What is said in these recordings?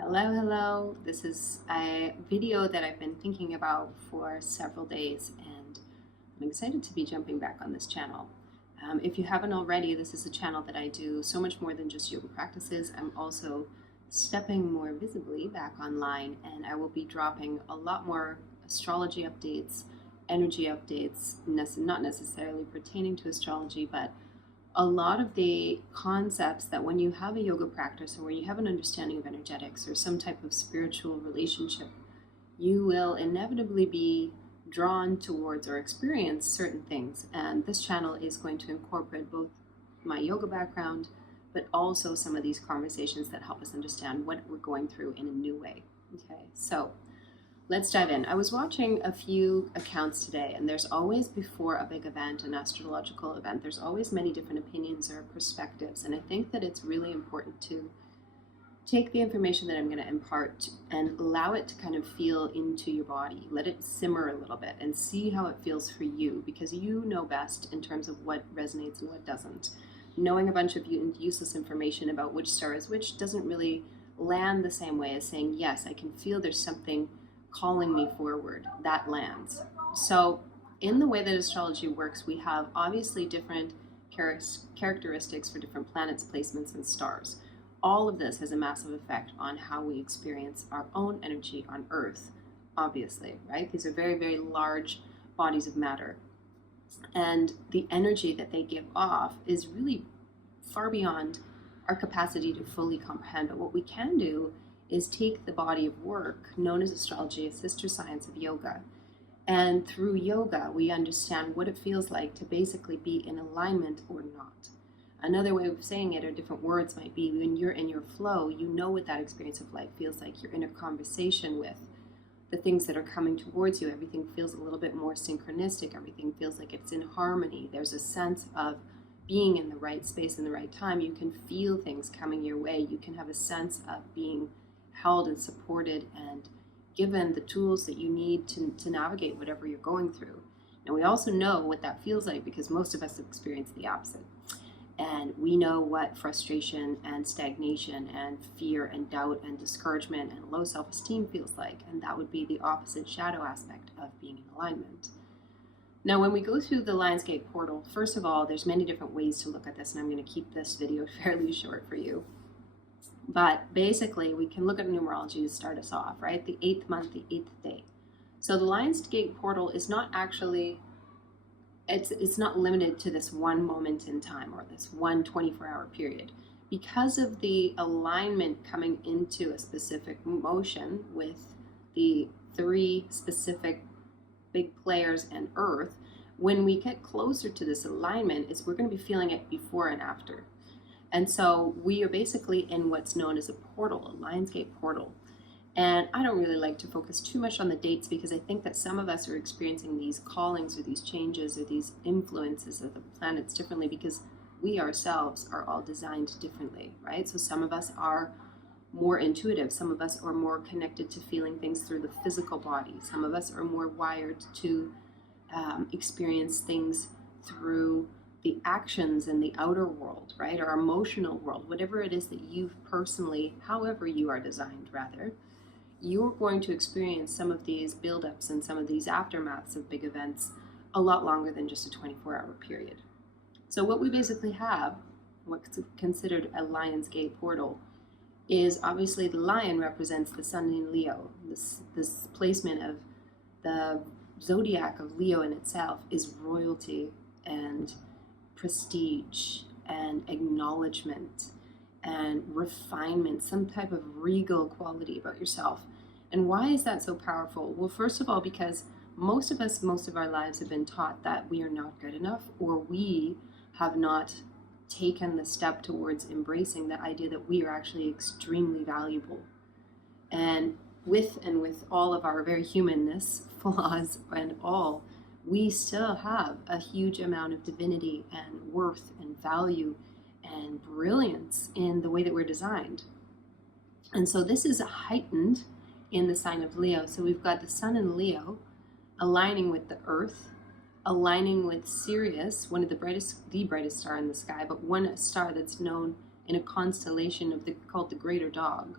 Hello. This is a video that I've been thinking about for several days, and I'm excited to be jumping back on this channel. If you haven't already, this is a channel that I do so much more than just yoga practices. I'm also stepping more visibly back online, and I will be dropping a lot more astrology updates, energy updates, not necessarily pertaining to astrology, but a lot of the concepts that when you have a yoga practice or when you have an understanding of energetics or some type of spiritual relationship, you will inevitably be drawn towards or experience certain things. And this channel is going to incorporate both my yoga background, but also some of these conversations that help us understand what we're going through in a new way. Okay, so let's dive in. I was watching a few accounts today, and there's always, before a big event, an astrological event, there's always many different opinions or perspectives. And I think that it's really important to take the information that I'm going to impart and allow it to kind of feel into your body. Let it simmer a little bit and see how it feels for you, because you know best in terms of what resonates and what doesn't. Knowing a bunch of useless information about which star is which doesn't really land the same way as saying, yes, I can feel there's something calling me forward. That lands. So in the way that astrology works, we have obviously different characteristics for different planets, placements, and stars. All of this has a massive effect on how we experience our own energy on Earth, obviously, right? These are very, very large bodies of matter. And the energy that they give off is really far beyond our capacity to fully comprehend. But what we can do is take the body of work known as astrology, a sister science of yoga. And through yoga, we understand what it feels like to basically be in alignment or not. Another way of saying it, or different words, might be when you're in your flow, you know what that experience of life feels like. You're in a conversation with the things that are coming towards you. Everything feels a little bit more synchronistic. Everything feels like it's in harmony. There's a sense of being in the right space in the right time. You can feel things coming your way. You can have a sense of being held and supported and given the tools that you need to navigate whatever you're going through. And we also know what that feels like because most of us have experienced the opposite. And we know what frustration and stagnation and fear and doubt and discouragement and low self-esteem feels like. And that would be the opposite shadow aspect of being in alignment. Now, when we go through the Lionsgate portal, first of all, there's many different ways to look at this, and I'm going to keep this video fairly short for you. But basically, we can look at numerology to start us off, right? The 8th month, the 8th day. So the Lionsgate portal is not actually, it's not limited to this one moment in time or this one 24-hour period. Because of the alignment coming into a specific motion with the 3 specific big players and Earth, when we get closer to this alignment, we're going to be feeling it before and after. And so we are basically in what's known as a portal, a Lionsgate portal. And I don't really like to focus too much on the dates because I think that some of us are experiencing these callings or these changes or these influences of the planets differently because we ourselves are all designed differently, right? So some of us are more intuitive. Some of us are more connected to feeling things through the physical body. Some of us are more wired to experience things through the actions in the outer world, right? Our emotional world, whatever it is that you've personally, however you are designed rather, you're going to experience some of these buildups and some of these aftermaths of big events a lot longer than just a 24-hour period. So what we basically have, what's considered a Lionsgate portal, is obviously the lion represents the sun in Leo. This placement of the zodiac of Leo in itself is royalty and prestige and acknowledgement and refinement, some type of regal quality about yourself. And why is that so powerful? Well, first of all, because most of us, most of our lives have been taught that we are not good enough, or we have not taken the step towards embracing the idea that we are actually extremely valuable. And with all of our very humanness, flaws and all, we still have a huge amount of divinity and worth and value and brilliance in the way that we're designed. And so this is heightened in the sign of Leo. So we've got the sun in Leo aligning with the earth, aligning with Sirius, one of the brightest star in the sky, but one star that's known in a constellation called the Greater Dog,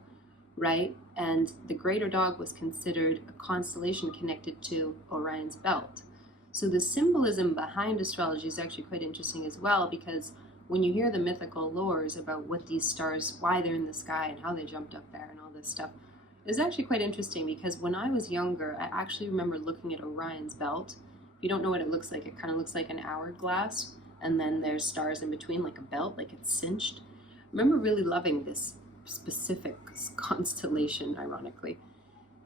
right? And the greater dog was considered a constellation connected to Orion's belt. So the symbolism behind astrology is actually quite interesting as well, because when you hear the mythical lores about what these stars, why they're in the sky and how they jumped up there and all this stuff, it's actually quite interesting, because when I was younger, I actually remember looking at Orion's belt. If you don't know what it looks like, it kind of looks like an hourglass, and then there's stars in between, like a belt, like it's cinched. I remember really loving this specific constellation, ironically.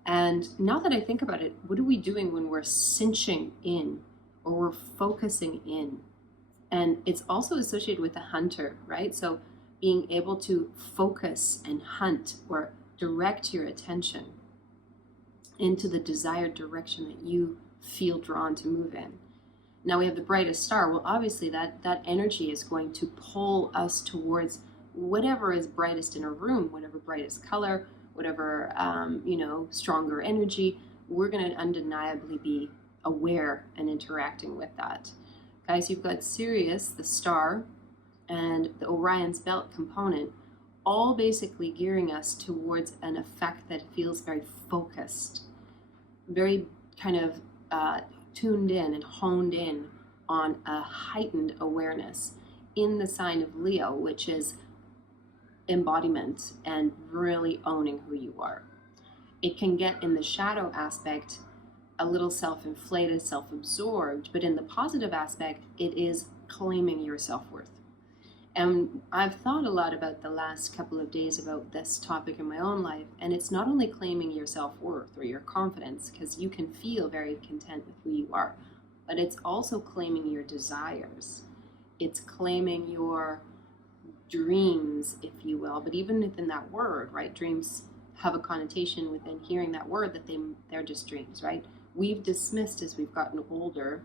And now that I think about it, what are we doing when we're cinching in or we're focusing in? And it's also associated with the hunter, right? So being able to focus and hunt, or direct your attention into the desired direction that you feel drawn to move in. Now we have the brightest star. Well, obviously that energy is going to pull us towards whatever is brightest in a room, whatever brightest color, whatever, stronger energy. We're going to undeniably be aware and interacting with that. Guys, you've got Sirius, the star, and the Orion's belt component, all basically gearing us towards an effect that feels very focused, very kind of tuned in and honed in on a heightened awareness in the sign of Leo, which is embodiment and really owning who you are. It can get in the shadow aspect a little self-inflated, self-absorbed, but in the positive aspect, it is claiming your self-worth. And I've thought a lot about the last couple of days about this topic in my own life, and it's not only claiming your self-worth or your confidence, because you can feel very content with who you are, but it's also claiming your desires. It's claiming your dreams, if you will, but even within that word, right? Dreams have a connotation within hearing that word that they're just dreams, right? We've dismissed, as we've gotten older,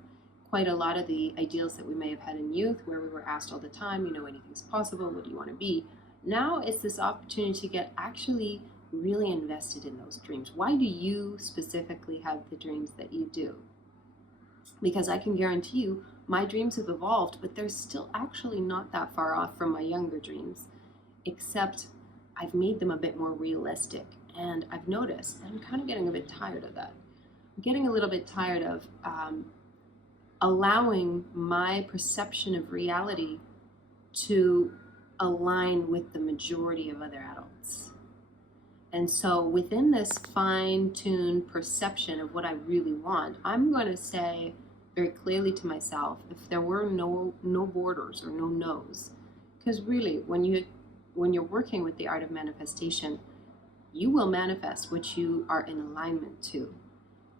quite a lot of the ideals that we may have had in youth, where we were asked all the time, anything's possible, what do you want to be? Now it's this opportunity to get actually really invested in those dreams. Why do you specifically have the dreams that you do? Because I can guarantee you, my dreams have evolved, but they're still actually not that far off from my younger dreams, except I've made them a bit more realistic. And I've noticed I'm kind of getting a bit tired of that. I'm getting a little bit tired of allowing my perception of reality to align with the majority of other adults. And so within this fine-tuned perception of what I really want, I'm going to say very clearly to myself, if there were no borders or no no's, because really when you're working with the art of manifestation, you will manifest what you are in alignment to,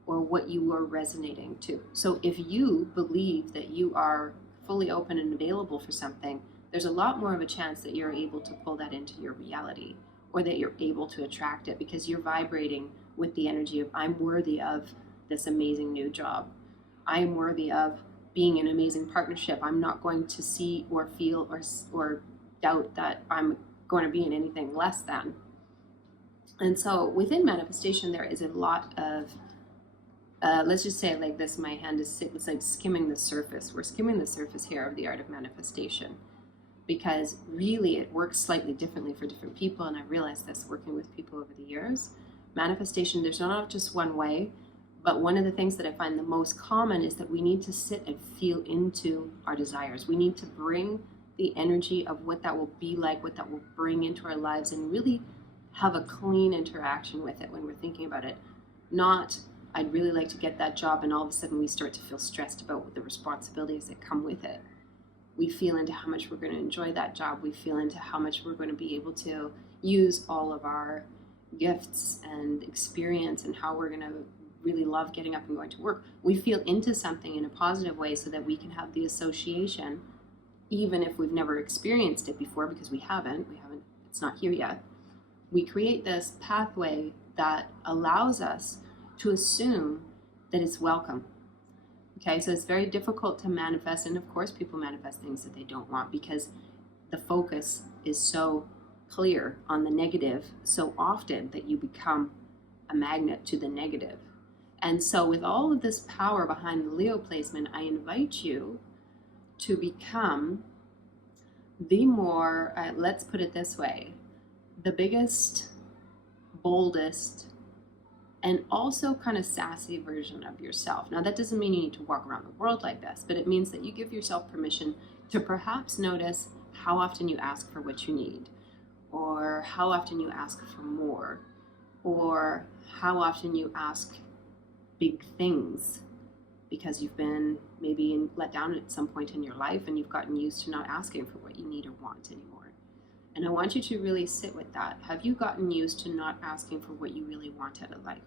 or what you are resonating to. So if you believe that you are fully open and available for something, there's a lot more of a chance that you're able to pull that into your reality, or that you're able to attract it, because you're vibrating with the energy of, I'm worthy of this amazing new job. I am worthy of being in an amazing partnership. I'm not going to see or feel or doubt that I'm going to be in anything less than. And so within manifestation, there is a lot of, let's just say it like this, my hand is, it's like skimming the surface. We're skimming the surface here of the art of manifestation, because really it works slightly differently for different people. And I realized this working with people over the years. Manifestation, there's not just one way, but one of the things that I find the most common is that we need to sit and feel into our desires. We need to bring the energy of what that will be like, what that will bring into our lives, and really have a clean interaction with it when we're thinking about it. Not, I'd really like to get that job, and all of a sudden we start to feel stressed about the responsibilities that come with it. We feel into how much we're going to enjoy that job. We feel into how much we're going to be able to use all of our gifts and experience, and how we're going to really love getting up and going to work. We feel into something in a positive way so that we can have the association, even if we've never experienced it before, because we haven't, it's not here yet. We create this pathway that allows us to assume that it's welcome. Okay, so it's very difficult to manifest, and of course people manifest things that they don't want, because the focus is so clear on the negative so often that you become a magnet to the negative. And so with all of this power behind the Leo placement, I invite you to become the more, let's put it this way, the biggest boldest, and also kind of sassy version of yourself. Now, that doesn't mean you need to walk around the world like this, but it means that you give yourself permission to perhaps notice how often you ask for what you need, or how often you ask for more, or how often you ask big things because you've been maybe let down at some point in your life and you've gotten used to not asking for what you need or want anymore. And I want you to really sit with that. Have you gotten used to not asking for what you really want out of life?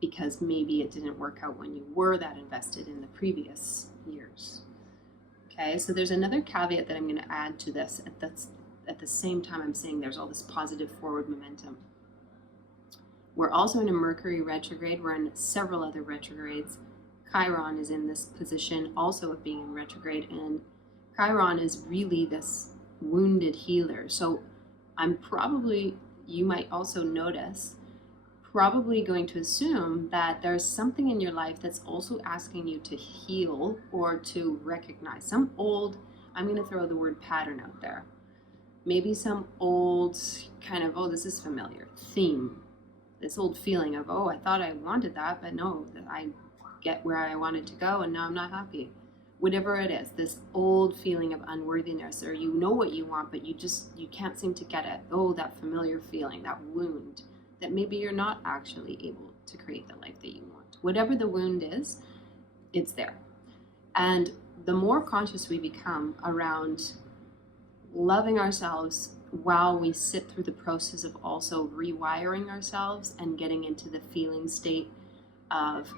Because maybe it didn't work out when you were that invested in the previous years. Okay, so there's another caveat that I'm going to add to this at the same time I'm saying there's all this positive forward momentum. We're also in a Mercury retrograde. We're in several other retrogrades. Chiron is in this position also of being in retrograde, and Chiron is really this wounded healer. So you might also notice, probably going to assume that there's something in your life that's also asking you to heal or to recognize some old, I'm going to throw the word pattern out there. Maybe some old kind of, oh, this is familiar, theme. This old feeling of, oh, I thought I wanted that, but no, I get where I wanted to go and now I'm not happy. Whatever it is, this old feeling of unworthiness, or you know what you want, but you can't seem to get it. Oh, that familiar feeling, that wound, that maybe you're not actually able to create the life that you want. Whatever the wound is, it's there. And the more conscious we become around loving ourselves while we sit through the process of also rewiring ourselves and getting into the feeling state of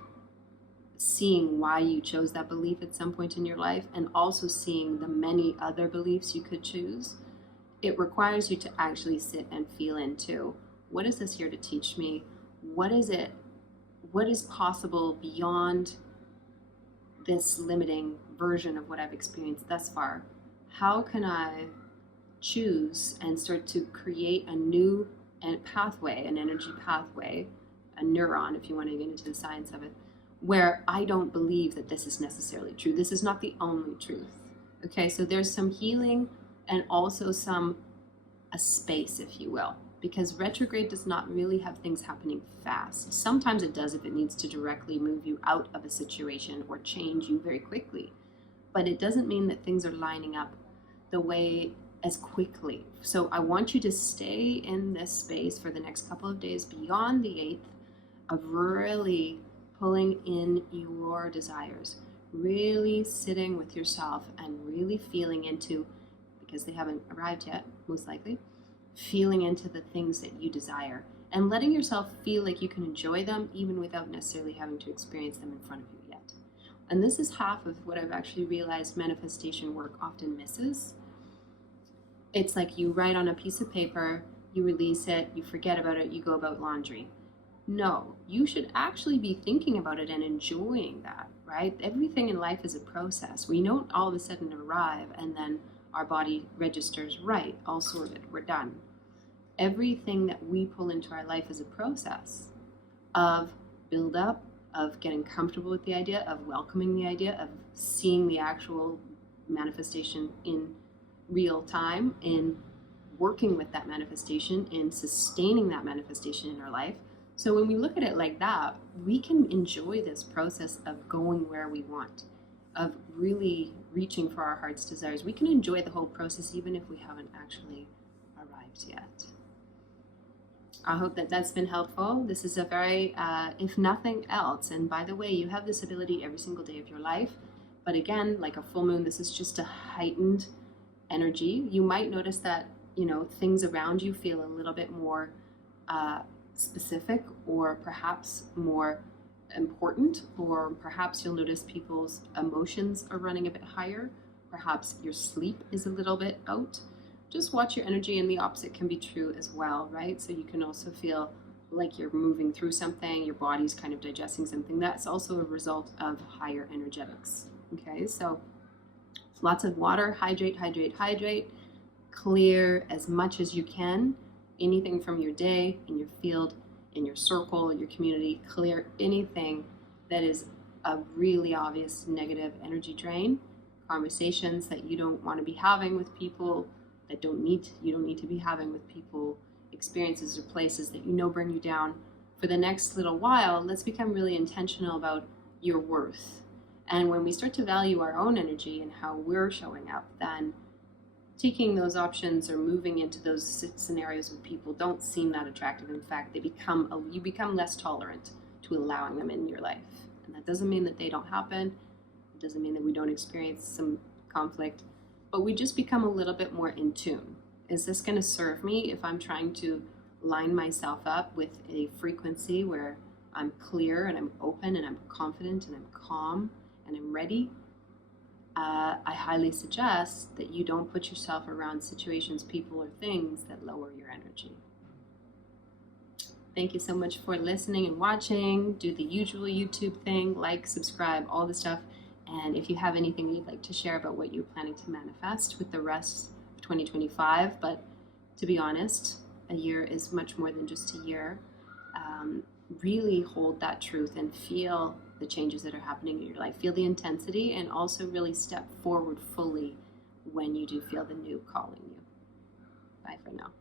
seeing why you chose that belief at some point in your life, and also seeing the many other beliefs you could choose, it requires you to actually sit and feel into, what is this here to teach me? What is it? What is possible beyond this limiting version of what I've experienced thus far? How can I choose and start to create a new pathway, an energy pathway, a neuron, if you want to get into the science of it, where I don't believe that this is necessarily true. This is not the only truth. Okay, so there's some healing and also a space, if you will, because retrograde does not really have things happening fast. Sometimes it does if it needs to directly move you out of a situation or change you very quickly, but it doesn't mean that things are lining up the way as quickly. So I want you to stay in this space for the next couple of days beyond the 8th of really pulling in your desires, really sitting with yourself and really feeling into, because they haven't arrived yet, most likely, feeling into the things that you desire and letting yourself feel like you can enjoy them even without necessarily having to experience them in front of you yet. And this is half of what I've actually realized manifestation work often misses. It's like you write on a piece of paper, you release it, you forget about it, you go about laundry. No, you should actually be thinking about it and enjoying that, right? Everything in life is a process. We don't all of a sudden arrive and then our body registers, right, all sorted, we're done. Everything that we pull into our life is a process of build up, of getting comfortable with the idea, of welcoming the idea, of seeing the actual manifestation in real time, in working with that manifestation, in sustaining that manifestation in our life. So when we look at it like that, we can enjoy this process of going where we want, of really reaching for our heart's desires. We can enjoy the whole process even if we haven't actually arrived yet. I hope that that's been helpful. This is a very, if nothing else, and by the way, you have this ability every single day of your life, but again, like a full moon, this is just a heightened energy. You might notice that, things around you feel a little bit more specific, or perhaps more important, or perhaps you'll notice people's emotions are running a bit higher. Perhaps your sleep is a little bit out. Just watch your energy, and the opposite can be true as well, right? So you can also feel like you're moving through something, your body's kind of digesting something. That's also a result of higher energetics. Okay, so lots of water, hydrate, hydrate, hydrate. Clear as much as you can. Anything from your day, in your field, in your circle, in your community, clear anything that is a really obvious negative energy drain. Conversations that you don't want to be having with people, you don't need to be having with people, experiences or places that you know bring you down for the next little while, let's become really intentional about your worth. And when we start to value our own energy and how we're showing up, then taking those options or moving into those scenarios with people don't seem that attractive. In fact, you become less tolerant to allowing them in your life. And that doesn't mean that they don't happen. It doesn't mean that we don't experience some conflict, but we just become a little bit more in tune. Is this going to serve me if I'm trying to line myself up with a frequency where I'm clear and I'm open and I'm confident and I'm calm and I'm ready? I highly suggest that you don't put yourself around situations, people, or things that lower your energy. Thank you so much for listening and watching. Do the usual YouTube thing, like, subscribe, all the stuff. And if you have anything you'd like to share about what you're planning to manifest with the rest of 2025, but to be honest, a year is much more than just a year. Really hold that truth and feel the changes that are happening in your life. Feel the intensity and also really step forward fully when you do feel the new calling you. Bye for now.